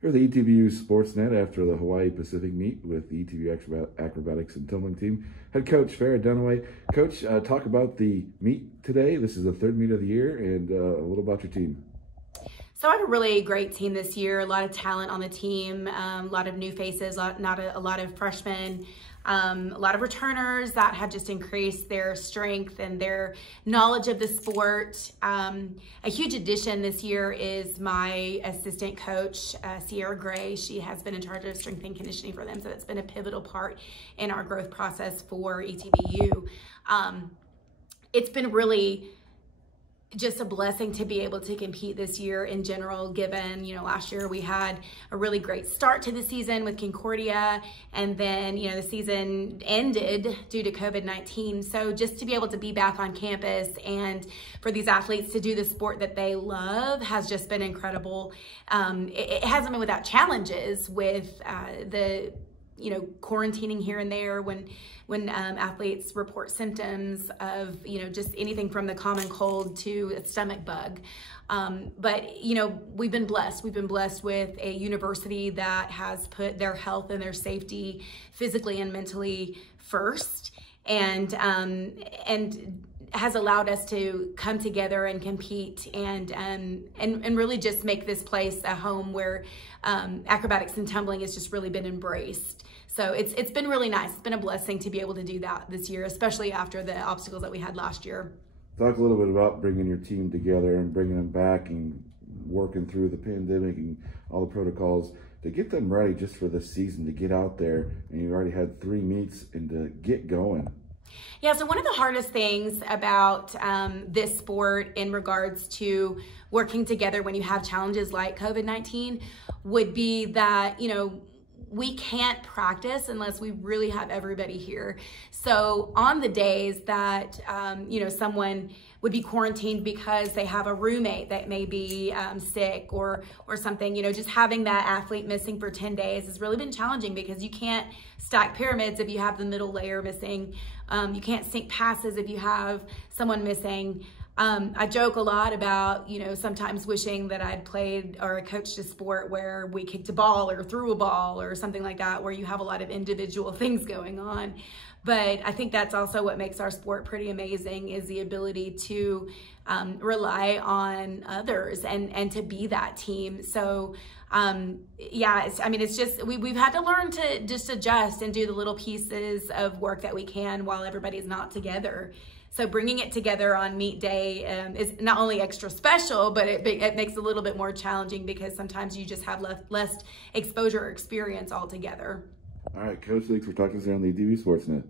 Here at the ETBU Sportsnet after the Hawaii Pacific meet with the ETBU Acrobatics and Tumbling team. Head coach Farrah Dunaway. Coach, talk about the meet today. This is the third meet of the year, and a little about your team. So I have a really great team this year, a lot of talent on the team, a lot of new faces, a lot of freshmen, a lot of returners that have just increased their strength and their knowledge of the sport. A huge addition this year is my assistant coach, Sierra Gray. She has been in charge of strength and conditioning for them, so that's been a pivotal part in our growth process for ETBU. It's been really just a blessing to be able to compete this year in general, given, last year we had a really great start to the season with Concordia, and then, the season ended due to COVID-19. So just to be able to be back on campus and for these athletes to do the sport that they love has just been incredible. It hasn't been without challenges with the quarantining here and there when athletes report symptoms of, just anything from the common cold to a stomach bug. But, we've been blessed. We've been blessed with a university that has put their health and their safety physically and mentally first, and has allowed us to come together and compete and really just make this place a home where acrobatics and tumbling has just really been embraced. So it's been really nice. It's been a blessing to be able to do that this year, especially after the obstacles that we had last year. Talk a little bit about bringing your team together and bringing them back and working through the pandemic and all the protocols to get them ready just for the season, to get out there, and you already had 3 meets and to get going. Yeah, so one of the hardest things about this sport in regards to working together when you have challenges like COVID-19 would be that, we can't practice unless we really have everybody here. So on the days that, someone would be quarantined because they have a roommate that may be sick or something, just having that athlete missing for 10 days has really been challenging because you can't stack pyramids if you have the middle layer missing. You can't sync passes if you have someone missing. I joke a lot about, sometimes wishing that I'd played or coached a sport where we kicked a ball or threw a ball or something like that, where you have a lot of individual things going on. But I think that's also what makes our sport pretty amazing, is the ability to rely on others and to be that team. So yeah, it's just, we've had to learn to just adjust and do the little pieces of work that we can while everybody's not together. So bringing it together on meet day is not only extra special, but it makes it a little bit more challenging because sometimes you just have less exposure or experience altogether. All right, Coach, thanks for talking to us here on the ETBU Sportsnet.